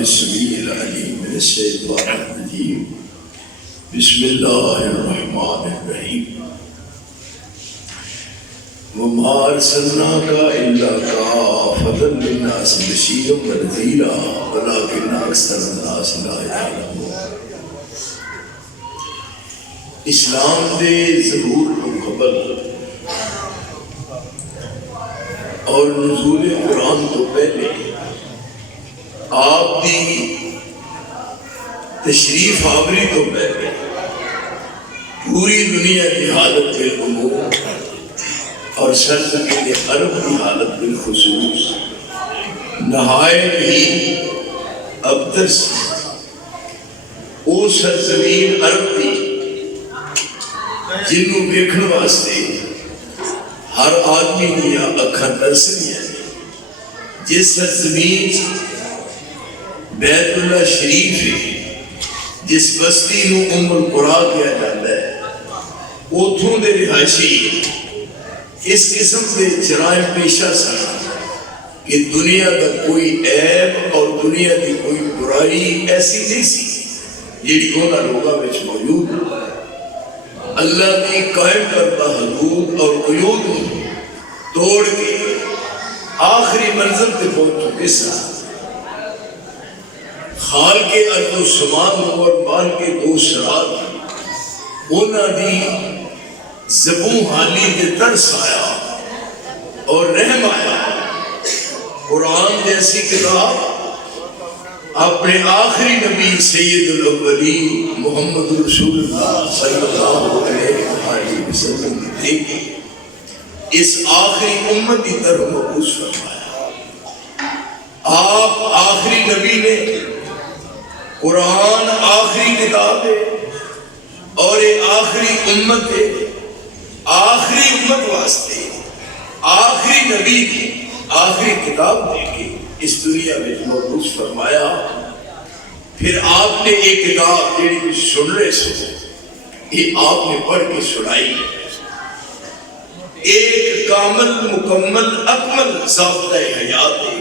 السميع العليم من الشيطان الرجيم بسم الله الرحمن الرحيم وما أرسلناك إلا كافة للناس بشيرا ونذيرا ولكن أكثر الناس لا يعلمون. اسلام دے ظہور کو قبل اور نزول قرآن تو پہلے آپ دی تشریف آوری تو پہلے پوری دنیا کی حالت بالعموم اور سرزمین عرب کی حالت بالخصوص نہایت ہی ابتر سی. او سرزمین عرب تھی جنہوں دیکھنے واسطے ہر آدمی دیا اکھاں ترسنیاں. جس سرزمین بیت اللہ شریف ہے، جس بستی نو ام القرا کیا جاتا ہے، اوتھوں دے رہائشی اس قسم کے جرائم پیشہ سن کہ دنیا کا کوئی عیب اور دنیا کی کوئی برائی ایسی نہیں سی جیڑی انہاں لوگاں وچ موجود. اللہ کی قائم کردہ حدود اور قیود توڑ کے آخری منزل تے پہنچ چکے سن. خال کے ارض و سمان اور مال کے دو شرات انہاں دی زبوں حالی کے ترس آیا اور رحم آیا. قرآن جیسی کتاب اپنے آخری نبی سید الاولین محمد رسول اللہ صلی اللہ علیہ وسلم دے کے اس آخری امت کی طرف مبعوث فرمایا. آپ آخری نبی نے قرآن آخری کتاب ہے اور یہ آخری امت ہے. آخری امت واسطے آخری نبی کی آخری کتاب دے کے اس دنیا میں مبعوث فرمایا. پھر آپ نے ایک کتاب جیڑی سن رہے سو یہ آپ نے پڑھ کے سنائی. ایک کامل مکمل اکمل ضابطہ حیات ہے،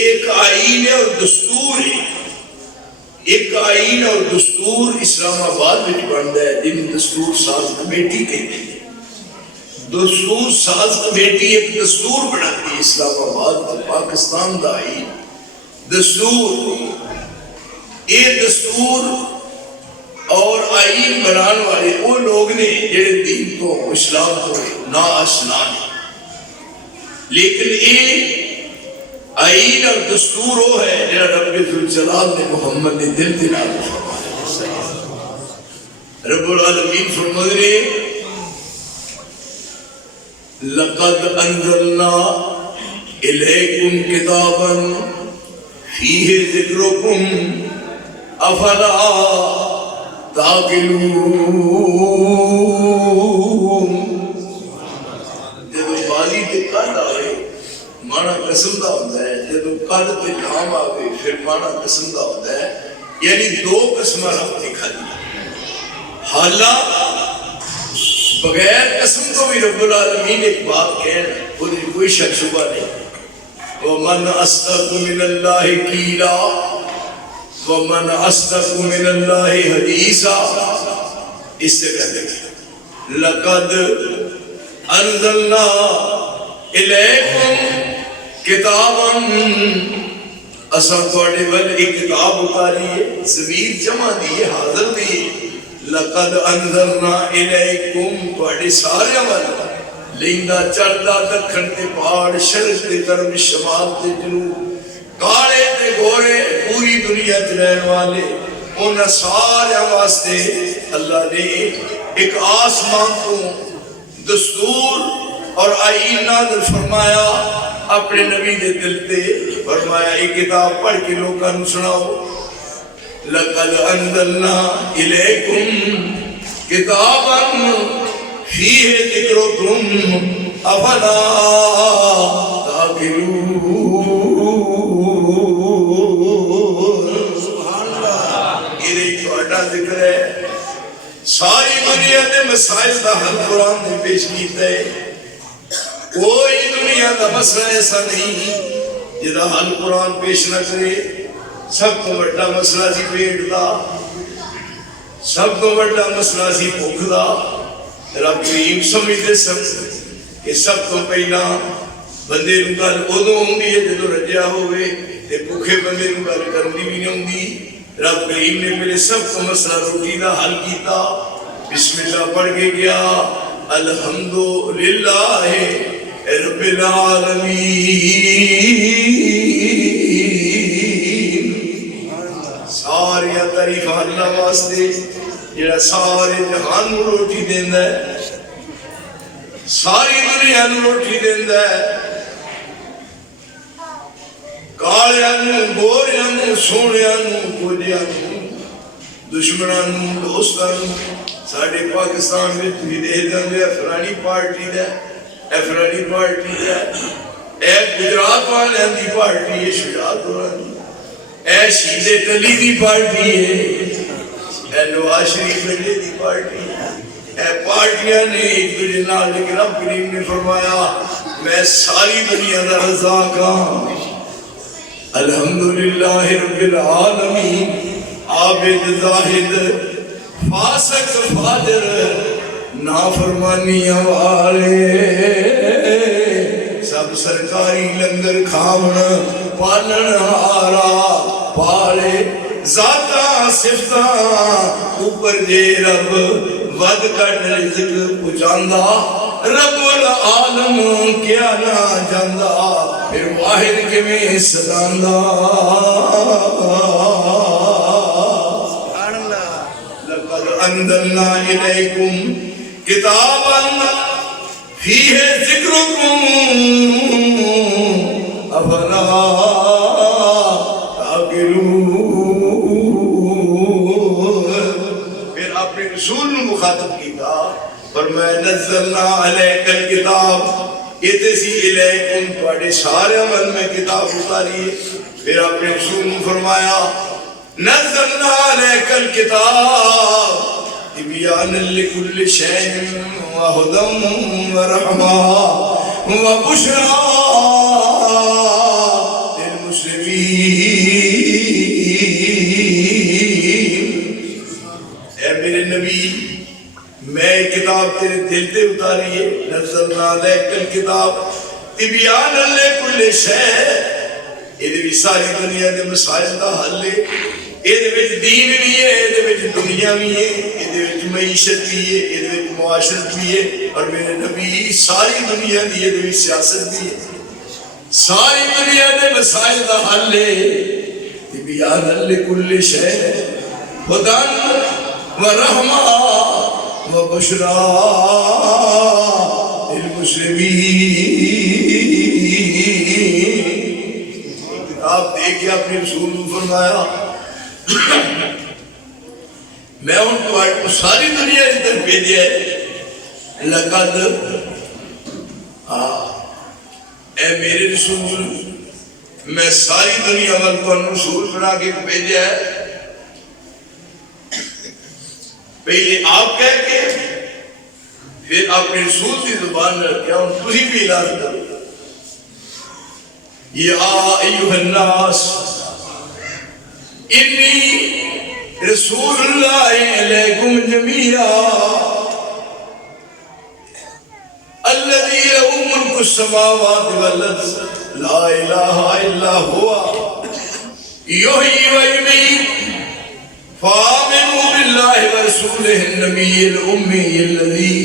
ایک آئین اور دستور ہے. ایک آئین اور دستور اسلام آباد میں بنتا ہے جن دستور ساز کمیٹی کہتے ہیں. دستور ساز کمیٹی ایک دستور بناتی ہے اسلام آباد پاکستان دا آئین دستور. یہ دستور اور آئین بنان والے وہ لوگ نے جڑے دین کو اسلام کو نا آشنا ہیں. لیکن یہ آئین اور دستور وہ ہے جڑا رب ذوالجلال نے محمد نے دل دلا فرمایا. رب العالمین فرماتے ہیں لقد انزلنا الیکم کتابا فیہ ذکرکم افلا تعقلون. جب بازی تے کل آئے مانا قسم دا ہوتا ہے، جب کل تے نام آئے پھر مانا قسم دا ہوتا ہے. یعنی دو قسمہ رب نے کھا دیا. حالہ بغیر قسم کو بھی رب العالمین ایک بات کہنا خود کوئی شک شبہ نہیں. وَمَنْ أَصْدَقُ مِنَ اللَّهِ قِيلًا وَمَنْ أَصْدَقُ مِنَ اللَّهِ حَدِيثًا. اس سے کہتے ہیں لَقَدْ أَنزَلْنَا إِلَيْكُمْ كِتَابًا اصل توڑے بل ایک کتاب اتاری ہے. ضمیر جمع دیئے حاضر دیئے. لقد انزلنا الیکم توڑے سارے عمل لیندہ چردہ دکھن تے پہاڑ شرق تے گرم شمال تے جنوب کالے تے گورے پوری دنیا تے رہن والے ان سارے واسطے اللہ نے ایک آسمان کو دستور اور آئین نازل فرمایا. اپنے نبی دے دل تے فرمایا ایک کتاب پڑھ کے لوگاں نو سناؤ. لقد انزلنا الیکم کتابا فیہ ذکرکم افلا تعقلون. سبحان اللہ. یہ تھوڑا ذکر ہے. ساری دنیا دے مسائل دا حل قرآن نے پیش کیتا ہے. کوئی دنیا کا مسئلہ ایسا نہیں جدا حل قرآن پیش نہ کرے. سب تو بڑا مسئلہ سی پیٹ دا، سب تو بڑا مسئلہ سی بھوک دا۔ رب کریم سمجھتے سن کہ سب تو پہلا بندے نوں گل ادوں ہوندی ہے جدوں رجیا ہوئے تے بھوکے بندے نوں گل کرنی بھی نہیں ہوندی۔ رب کریم نے میرے سب کو مسئلہ روٹی دا حل کیتا۔ بسم اللہ پڑھ کے گیا، الحمدللہ رب العالمین۔ ساری تعریف اللہ واسطے جڑا سارے جہان نوں روٹی دیندا ہے، ساری دنیا نوں روٹی دیندا ہے، کالیاں نوں، گوریاں نوں، سونیاں نوں، گوجیاں نوں، دشمناں نوں، دوستاں نوں۔ ساڈے پاکستان وچ بھی دیکھ جاندے فلانی پارٹی دا، اے فلانی پارٹی دا، اے گجرات والیاں دی پارٹی ہے، شجاعت والیاں دی، اے شیدے ٹلی دی پارٹی ہے، اے نواز شریف بڑے دی پارٹی ہے۔ اے پارٹیاں نے ایک دوسرے نال، لیکن رب کریم نے فرمایا میں ساری دنیا دا رزاق ہاں۔ الحمدللہ رب العالمین۔ عابد زاہد فاسق فاجر نافرمانیاں والے سب سرکاری لنگر کھاون پالن ہارا پالے۔ ذاتاں صفتاں اوپر جے رب ود کٹ رزق پہنچاندا، رب العالم کیا نہ جاندا، پھر واحد کیویں سداندا۔ لقد انزلنا الیکم کتابا فیہ ذکرکم افلا رسول نے مخاطب کیتا فرمایا نزلنا علیک الکتاب، یہ سی الیکم تواڈے سارے عمل میں کتاب اتاری ہے۔ پھر اپنے رسول نے فرمایا نزلنا علیک الکتاب تبیانا لکل شیء وہدی ورحمہ وبشریٰ میرے نبی میں کتاب تیرے دل تے اتاری ہے۔ نزلنا علیک الکتاب تبیانا لکل شیء، یہ بھی ساری دنیا دے مسائل دا حل ہے۔ یہ دین بھی ہے، یہ دنیا بھی ہے، یہ معیشت بھی ہے، یہ معاشرت بھی ہے، اور میرے نبی ساری دنیا دی یہ سیاست بھی ہے، ساری دنیا دے مسائل دا حل ہے۔ تبیانا لکل شیء ہدی ورحمہ وبشریٰ للمسلمین۔ کتاب دے کے اپنے رسول نے فرمایا میں ان کو ساری دنیا اس طرح بھیجے ہے۔ لقد اے میرے رسول میں ساری دنیا میں کو رسول بنا کے بھیجے ہے۔ پہلے آپ کہہ کے پھر اپنے رسول کی زبان رکھیا ان تھی بھی اعلان کرو یا ایھا الناس انی رسول اللہ علیکم جمیعا الذی لہ ملک السماوات والارض لا الہ الا ہوا یحیی ویمیت فآمنوا باللہ ورسولہ النبی الأمی الذی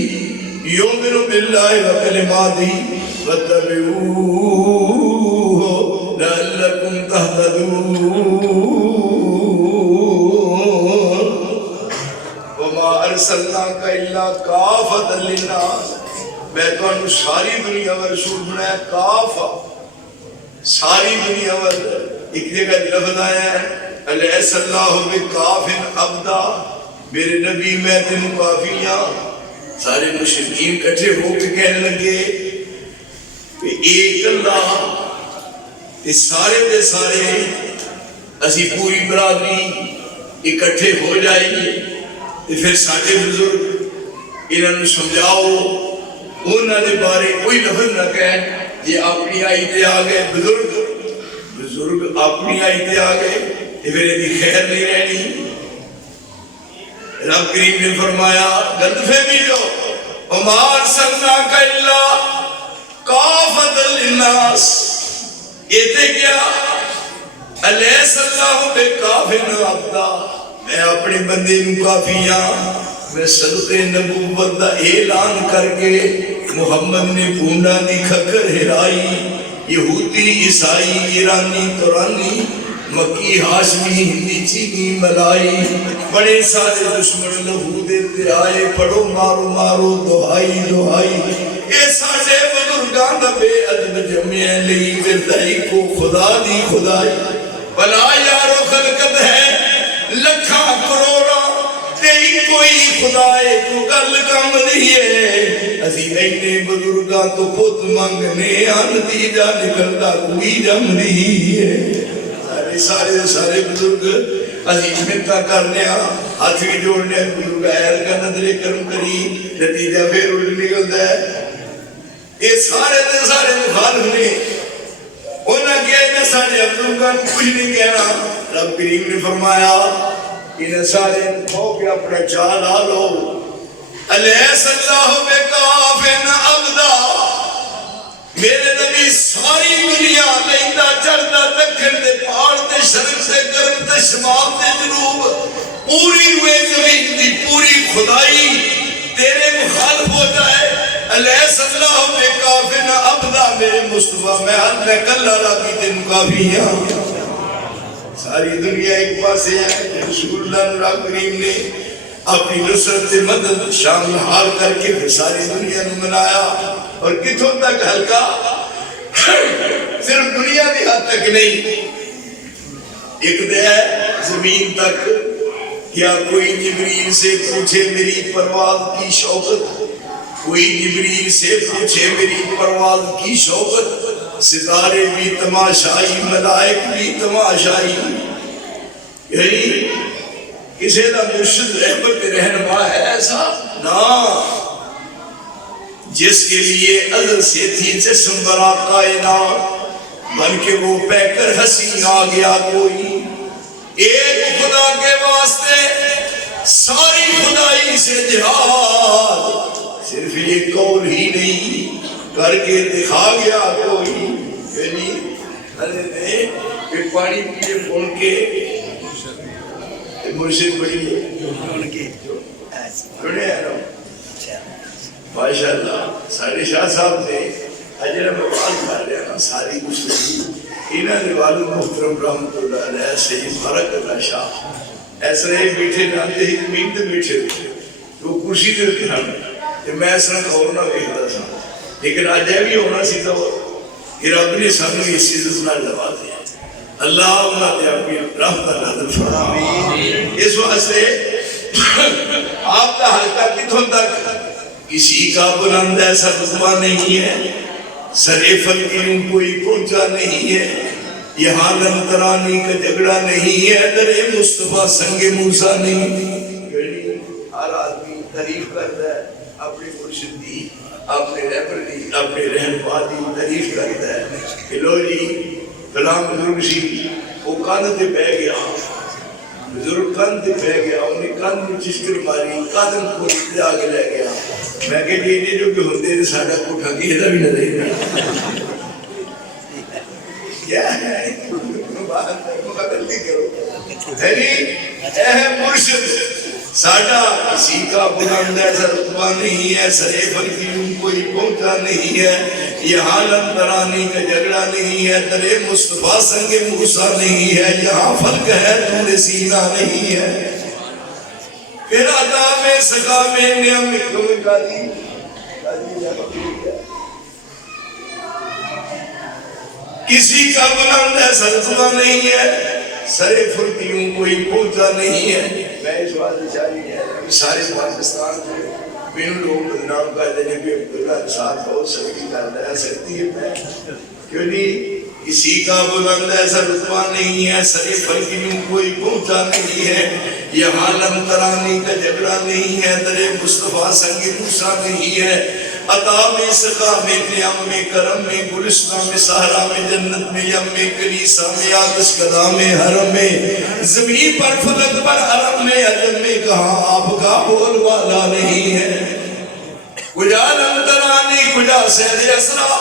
یؤمن باللہ وکلماتہ واتبعوہ لعلکم تہتدون وما ارسلناک الا کافۃ للناس، میں تو انہوں ساری دنیا میں رسول بنایا کافہ، ساری دنیا میں ایک جگہ لفظ آیا ہے علیہ اللہ بکافن عبدا، میرے نبی میں تینوں کافیاں۔ سارے مشرکین کٹھے ہو کے کہنے لگے کہ ایک اللہ اس سارے دے سارے اسی پوری برادری اکٹھے ہو جائیں گے، پھر سارے بزرگ انہوں نے سمجھاؤ، انہوں نے بارے کوئی لفظ نہ کہیں، یہ اپنی آئی تے آ گئے، بزرگ اپنی آئی تے آ گئے، یہ میرے بھی خیر نہیں رہنی. رب کریم نے فرمایا غلط فہمی جو وما ارسلناک الا کافۃ للناس. یہ تھے کیا الیس اللہ بکاف عبدا. میں اپنے بندے نو کافی ہاں. میں صدق نبوت دا اعلان کر کے محمد نے پونڈا دی کھکر ہرائی. یہودی عیسائی ایرانی تورانی مکی ہاشمی ہندی چینی ملائی بڑے سارے دشمن لہو دیتے آئے. پڑھو مارو مارو دہائی دہائی. اے ساڑے بزرگان دا بے ادب جمعے لئی وردائی کو خدا دی خدائی. بلا یارو خلقت ہے لکھا کروڑا تیئی کوئی خدای تو گل کم دیئے. اسی اینے بزرگاں تو خود منگنے آن دی جا نکلتا کوئی جم دیئے. سارے بزرگ عزیز منتہ کرنے ہاتھ بھی جوڑنے بزرگ اہل کا نظر کرم کری نتیجہ پھر الٹ نکلتا ہے. یہ سارے مخالف نے انہاں کہنا سارے بزرگاں کچھ نہیں کہنا. رب کریم نے فرمایا انہیں سارے کھو کے اپنا چال آلو. الیس اللہ بکاف عبدا. میرے نبی ساری دنیا لیندہ چڑھتا دکھن دے پہاڑ دے شرق سے گرم دے شمال دے جنوب پوری ہوئے زمین دی پوری خدائی تیرے مخالف ہو جائے. الیس اللہ بکاف عبدا. میرے مصطفیٰ میں حد میں کل اللہ کی تین کافی ہاں. ساری دنیا ایک پاسے ہے. رسول اللہ رب کریم نے اپنی نصرت مدد شامل حال کر کے پھر ساری دنیا نے منایا. اور کتھوں تک ہلکا صرف دنیا بھی حد تک نہیں ایک دے زمین تک. کیا کوئی جبریل سے پوچھے میری پرواز کی شوقت. کوئی جبریل سے پوچھے میری پرواز کی شوقت. ستارے بھی تماشائی ملائک بھی تماشائی. یعنی کسی دا مرشد رحمت رہنما ہے ایسا نا جس کے لیے ازل سے تھی جسم برا کائنات بلکہ وہ پہ کر حسین آ گیا کوئی. ایک خدا کے واسطے ساری خدائی سے جہاد. صرف یہ قول ہی نہیں کر کے دکھا گیا کوئی. یعنی ارے کہ پانی پیے پھول کے مرشد بڑی جڑے ہیں. ماشاءاللہ سارے شاہ صاحب نے اجرہ موال کر رہے ہیں ساری مسلم. انہاں نے والد محترم رحمت اللہ علیہ سید فرق اللہ شاہ ایسا ہی بیٹھے جانتے ہی مینت بیٹھے ہوئے تو کرسی دے کے ہم میں اس طرح کھولنا بیٹھتا تھا. لیکن آجائے بھی ہونا سی تھا کہ رب نے سانو اس چیز نہ لوا دیا. اللہ انہاں نے اپنی رحمت اللہ فرمائے. اس واسطے آپ کا حلقہ کتھوں تک کسی کا بلند ایسا رتبہ نہیں ہے. سرے فلکیوں کوئی پہنچا نہیں ہے. یہاں لنترانی کا جھگڑا نہیں ہے. در مصطفیٰ سنگ موسیٰ نہیں. ہر آدمی تعریف کرتا ہے اپنی مرشد دی اپنے رہبر دی اپنے رہنما دی تعریف کرتا ہے کہ لو جی کلام بزرگ سی وہ کان تے بہ گیا. بزرگ کان تے بہ گیا. انہیں کان میں چشکر ماری قادم کو جا کے لے گیا. میں کہ یہ جو کہ ہوتے ہیں ساڑھا کوٹھا کی ایدہ بھی نہ دے گا. کیا ہے مقابل نہیں کرو. اے مرشد ساڑھا کسی کا بلند ایسا رتبہ نہیں ہے. سرے فلکیوں کوئی پہنچا نہیں ہے. یہاں لنترانی کا جھگڑا نہیں ہے. در مصطفیٰ سنگ موسیٰ نہیں ہے. یہاں فرق ہے طول سینہ نہیں ہے. پھر عطا میں سکا میں نعم کم کاری کسی کا بلند ایسا رتبہ نہیں ہے. سرے فلکیوں کوئی پہنچا نہیں ہے. میں اس بات چاہیے ہے سارے پاکستان میں مینوں لوگ بدنام کرتے ہیں کہ عبداللہ ساتھ بہت سختی کرتا ہے. سختی ہے کیوں نہیں. کسی کا بلند ایسا رتبہ نہیں ہے. سرے فلکیوں کوئی پہنچا نہیں ہے. یہاں لنترانی کا جھگڑا نہیں ہے. در مصطفیٰ سنگ موسیٰ نہیں ہے. عطا میں، سخا میں، نعم میں، کرم میں، گلشنہ میں، صحرا میں، جنت میں، یم میں، کلیسا میں، آتش کدہ میں، حرم میں، زمین پر، فلک پر، عرب میں، عجم میں، کہاں آپ کا بول والا نہیں ہے؟ کجا لمدرانی، کجا سہر اسرا،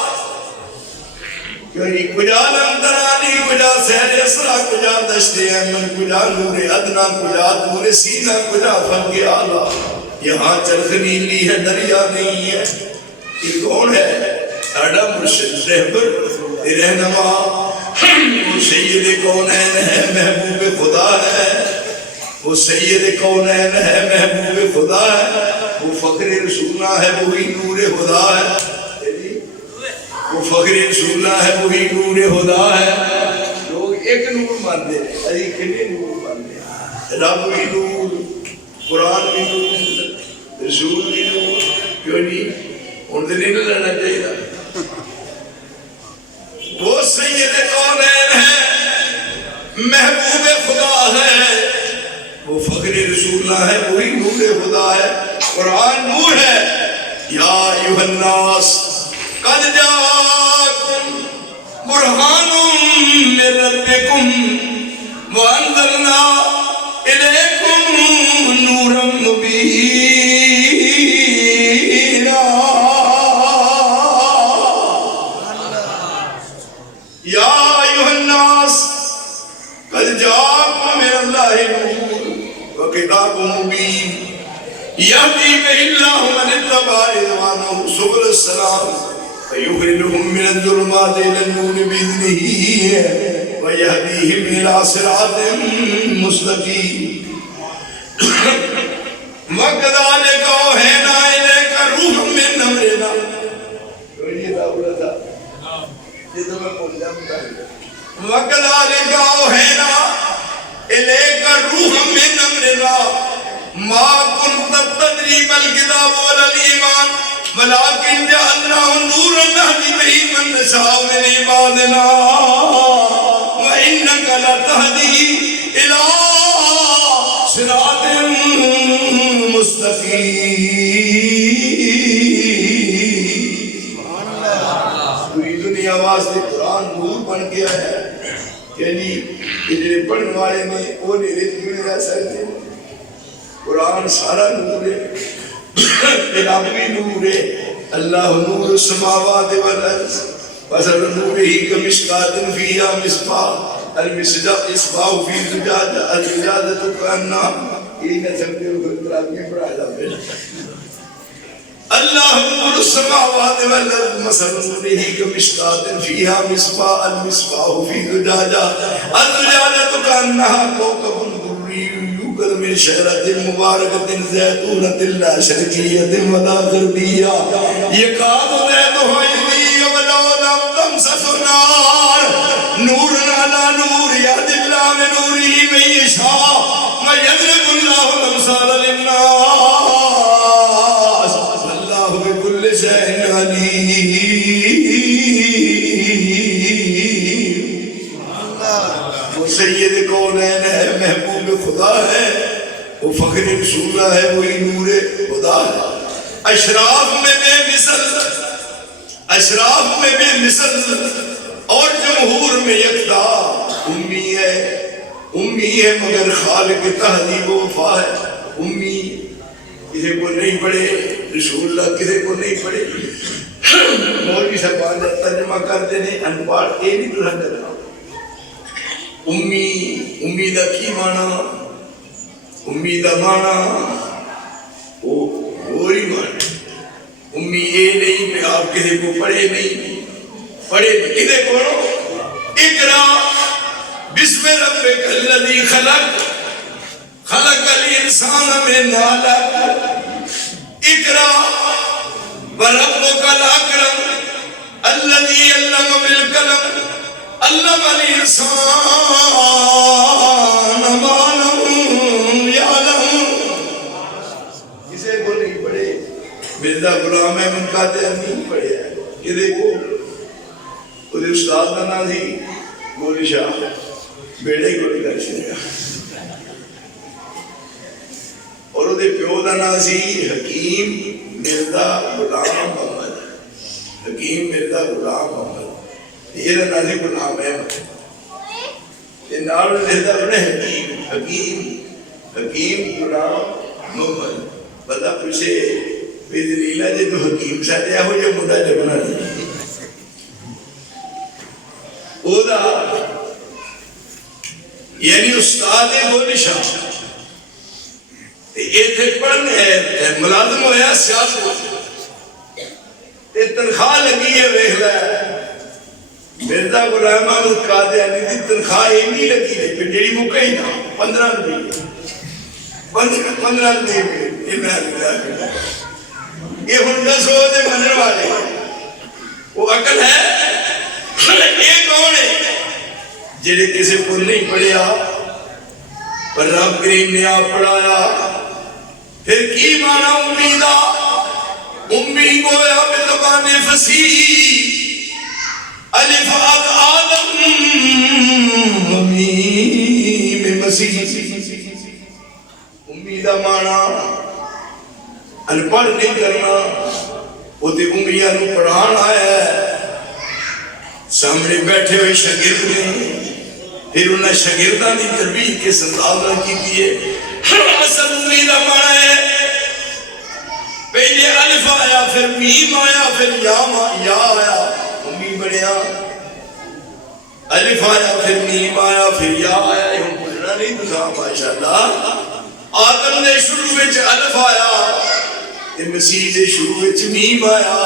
کجا لمدرانی، کجا سہر اسرا، کجا دشت ایمن، کجا نور ادنا، کجا نور سینہ، کجا فلک آلہ؟ یہاں چرخ نیلی ہے، دریا نہیں ہے۔ یہ کون ہے؟ ساڑھا مرشد رہبر رہنما، وہ سید کونین ہے، محبوب خدا ہے، وہ سید کونین ہے، محبوب خدا ہے، وہ فخر رسولہ ہے، وہی نور خدا ہے، وہ فخر رسولہ ہے، وہی نور خدا ہے۔ لوگ ایک نور مانتے ہیں، ارے کنے نور مانتے ہیں؟ رب بھی نور، قرآن بھی نور، رسول بھی نور، کیوں نہیں؟ ان سے نہیں لڑنا چاہیے۔ وہ سید کونین ہے، محبوب خدا ہے، وہ فخر رسولہ ہے، وہی نور خدا ہے، قرآن نور ہے۔ یا ایھا الناس قد جاءکم برہان من ربکم وانزلنا الیکم نورا مبینا۔ یا ایھا الناس قد جاءکم من اللہ نور وکتاب مبین یہدی بہ اللہ من اتبع رضوانہ سبل السلام ویخرجہم من الظلمات الی النور بإذنہ ویہدیہم الی صراط مستقیم۔ وَكَذَلِكَ أَوْحَيْنَا إِلَيْكَ رُوحًا مِّنْ أَمْرِنَا۔ وَكَذَلِكَ أَوْحَيْنَا إِلَيْكَ رُوحًا مِّنْ أَمْرِنَا مَا كُنتَ تَدْرِي مَا الْكِتَابُ وَلَا الْإِيمَانُ وَلَكِنْ جَعَلْنَاهُ نُورًا نَهْدِي بِهِ مَن نَّشَاءُ مِنْ عِبَادِنَا وَإِنَّكَ لَتَهْدِي إِلَىٰ صِرَاطٍ مُّسْتَقِيمٍ۔ پوری دنیا واسطے قرآن نور بن گیا ہے، یعنی یہ پڑھنے والے میں وہ نہیں رہ سکتے۔ قرآن سارا نور ہے، رب بھی نور ہے۔ اللہ نور السماوات والارض مثل نورہ کمشکاۃ فیہا مصباح المصباح فی زجاجہ الزجاجۃ کأنہا، یہ نہ سمجھے وہ قرآن میں پڑھا جاتا ہے۔ اللہ نور السماوات والارض مثل نورہ کمشکاۃ فیہا مصباح المصباح فی زجاجہ الزجاجۃ کأنہا کوکب من شجرة مباركة زيتونة لا شرقية ولا غربية يكاد زيتها يضيء ولو لم تمسسه نار نور على نور يهدي الله بنوره من يشاء ويضرب الله الأمثال للناس والله بكل شيء عليم۔ وہ سید کونین ہے، محبوب خدا ہے، وہ فخر رسولہ ہے، وہی نور خدا ہے۔ اشراف میں بے مثل، اشراف میں بے مثل اور جمہور میں یکتا۔ امی ہے مگر خالق تہذیب و وفا ہے۔ امی کسی کو نہیں پڑھے، رسول اللہ کسی کو نہیں پڑھے، مولوی صاحب ترجمہ کرتے نہیں، انپڑھ یہ نہیں تو کرنا۔ امی دا کی مانا؟ امی دا مانا وہی مانا۔ امی یہ نہیں کہ آپ کسی کو پڑھے نہیں، پڑھے کسی کو اقرا بسم ربک الذی خلق خلق الانسان من علق اقرا وربک الاکرم الذی علم بالقلم علم الانسان ما لم یعلم۔ کسی کو نہیں پڑھے، مرزا غلام احمد قادری نہیں پڑھے، کسی کو وہ استاد کا نام سی مولوی شاہ بیڑے کو بھی کر سکتا، اور وہ پیو کا نام سی حکیم مرزا غلام محمد۔ حکیم مرزا غلام محمد، یہ نازی غلام احمد، یہ نام لہذا بنے حکیم غلام محمد. بندہ پوچھے بھی دلیلہ جی تو حکیم ساتھ یا ہو جو مدہ جبنا نہیں او دا یعنی استاد بولی شاہ یہ تھے پڑھنے ملازم ہویا سیاست یہ تنخواہ لگی ہے ویخلا ہے مرزا غلام احمد قادیانی دی تنخواہ ہی نہیں لگی ہے پھر جیڑی موقع ہی نا 15 روپے یہ ہن 10 دے بننے والے وہ عقل ہے یہ کون ہے جڑے کسی کو نہیں پڑھیا پر رب کریم نے آپ پڑھایا. پھر کی مانا امیدہ امی گویا بزبان فصیح الف آدم میم مسیح. امیدہ مانا انپڑھ نہیں کرنا وہ تے امیدہ نو پڑھان آیا ہے. سامنے بیٹھے ہوئے شاگرد نے پھر انہیں شاگردان دی تربیت کے سندازہ کی دیئے. اصل امیدہ مانا ہے پہلے الف آیا پھر میم آیا پھر یا آیا امی بڑھیا الف آیا پھر میم آیا پھر یا آیا یہ ہم پڑھنا نہیں تھا ماشاءاللہ. آدم نے شروع میں الف آیا مسیح دے شروع میں میم آیا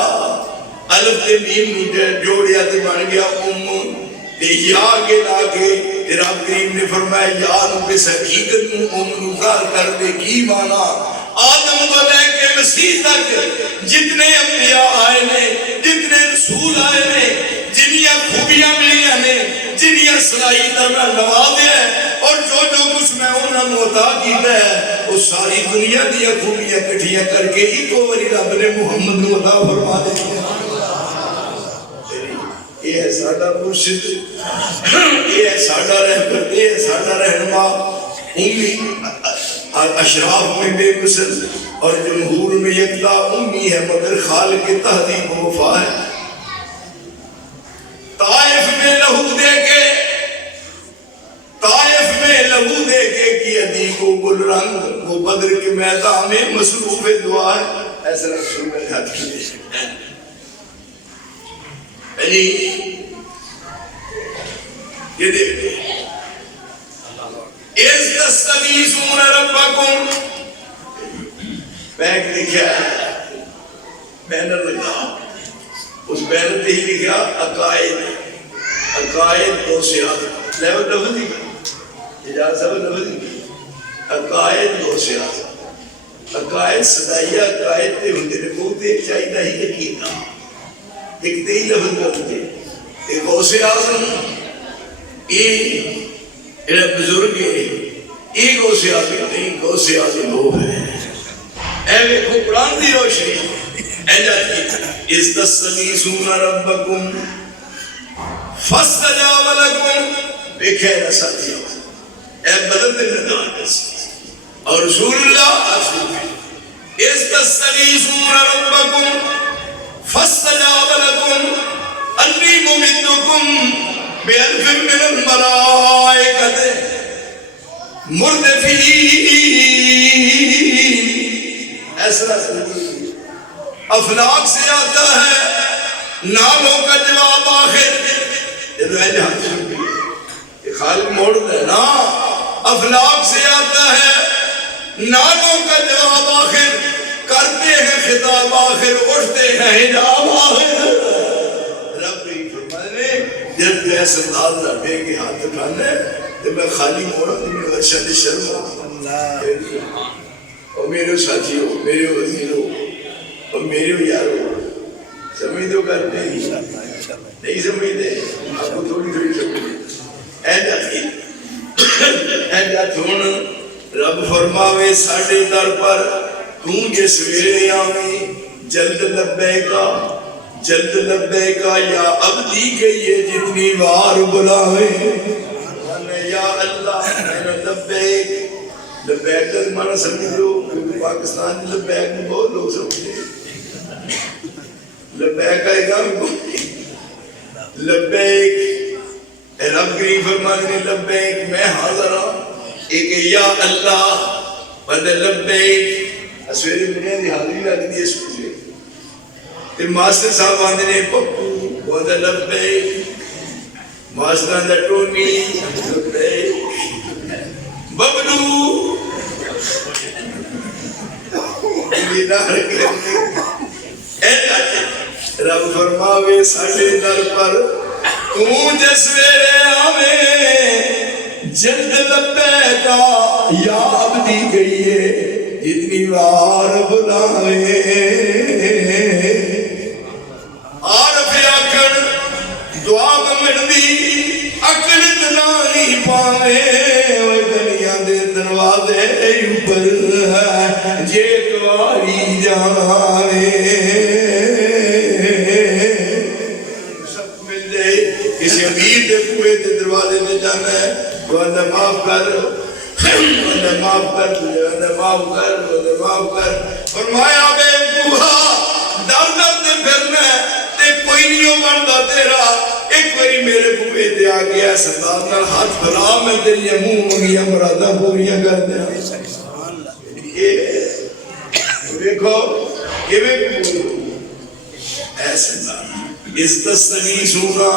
الف تے میم جوڑیا تے بن گیا تے یا آگے لاکے رب کریم نے فرمایا یا نو بس حقیقت نو نظار کر دے. کی مانا آدم کو لے کے مسیح تک جتنے انبیاء آئے نے جتنے رسول آئے نے جنیاں خوبیاں ملیاں نے جنیاں صلاحیتاں میں نوازے ہیں اور جو کچھ میں انہوں نے عطا کیتا ہے وہ ساری دنیا دیا خوبیاں کٹھیاں کر کے ایک وری رب نے محمد نو عطا فرما دے. یہ ہے ساڈا مرشد، یہ ہے ساڈا رہبر، یہ ہے ساڈا رہنما. امی اشراف میں بے مثل اور جمہور میں یکتا امی ہے مگر خالق تہذیب و وفا ہے. طائف میں لہو دے کے کی ادی کو گل رنگ وہ بدر کے میدان میں مصروف دعا ہے. ایسا رسول میں ہاتھ کیجئے یہ دیکھتے اِذْ تَسْتَغِيثُونَ رَبَّكُمْ بیگ لکھا ہے بینر لگا اس بینر پہ ہی لکھا عقائد دو سیاست لیو لفظی اجازت لفظی عقائد دو سیاست. عقائد صدائیہ عقائد تے ہوندے نے بہت ایک چاہیدہ ہی یقینا ایک تے ہی لفظ کرتے ایک غوث اعظم یہ بزرگ ہے ایک غوث اعظم نہیں غوث اعظم وہ ہے. اے ویکھو قرآن دی روشنی اے جاتی اِذْ تَسْتَغِيثُونَ رَبَّكُمْ فَاسْتَجَابَ لَكُمْ دیکھے نا ساتھیوں اے بدل دل ندان اور رسول اللہ اِذْ تَسْتَغِيثُونَ رَبَّكُمْ فَاسْتَجَابَ لَكُمْ أَنِّي مُمِدُّكُمْ بِأَلْفٍ مِّنَ الْمَلَائِكَةِ مُرْدِفِينَ. ایسا افلاق سے آتا ہے ناموں کا جواب آخر یہ تو ہے جہاں یہ خالق موڑ دے نا افلاق سے آتا ہے ناموں کا جواب آخر کرتے ہیں خطاب آخر اٹھتے ہیں حجاب آخر. رب نے فرمانے جب تو ایسا انداز ربے کے ہاتھ اٹھانے تو میں خالی موڑا تو میں اچھا دے شرم اور میرے ساتھیوں میرے وزیروں اور میرے یاروں سمجھ دو کرتے نہیں سمجھتے آپ کو تھوڑی سمجھتے اے جات ہون رب فرماوے ساڑھے در پر توں جس ویلے آویں جلد لبے کا یا عبدی کے یہ جتنی وار بلاویں یا اللہ لبیک لبیک کا معنی سمجھ لو کیونکہ پاکستان میں لبیک میں بہت لوگ سمجھتے لبیک آئے گا لبیک رب کریم فرمانے لبیک میں حاضر ہوں ایک یا اللہ بندے لبیک اسویرے بنیا دی حاضری لگ دی اسکولے تے ماسٹر صاحب آندے نے پپو بندے لبیک ماسٹر آندے ٹونی لبیک ببلو رب فرماوے ساڑھے در پر تو جس ویرے آوے جلد لبے کا یا عبدی گئیے جتنی وار بلاوے عارف آکھن دعا مندی اکل دلانی پاوے دنیا دے دروازے اوپر ہے جے کواری جاوے سب مل جائے کسی امیر دے پوئے دے دروازے دے جانا ہے وہ اندر معاف کر اندر معاف کر اندر معاف کر اندر معاف کر فرمایا بے بوہا در در دے پھرنا ہے تے کوئی نہیں ہو بندہ تیرا ایک باری میرے بوئے دے آگیا سردار نال ہاتھ بھلا میں تیری منہ منگیا مرادہ پوریاں کر دیا یہ دیکھو یہ بھی ایسے نا اس تستغیث ہوگا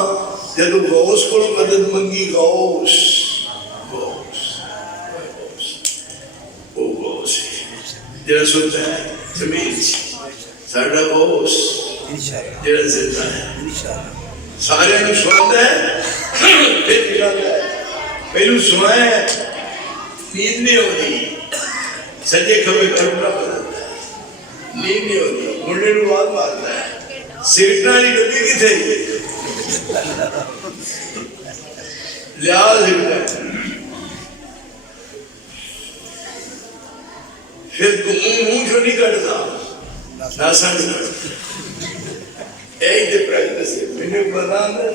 جدو غوث کو مدد منگی غوث وہ غوث ہے جرہ سنتا ہے زمین ساڑھا غوث جرہ زندہ ہے سارے انہوں سنتا ہے پھر دکھاتا ہے پہلو سنائے نیند نہیں ہوتی سجے کھوے کرنا بدلتا ہے نیند نہیں ہوتی منڈے نو بات مارتا ہے سیرٹنا نہیں ڈبی کی تھے لحاظ ہکتا ہے پھر تو منہ جو نہیں کرتا ناسا نہیں کرتا ایک دے پریکٹس ہے میں نے بتانا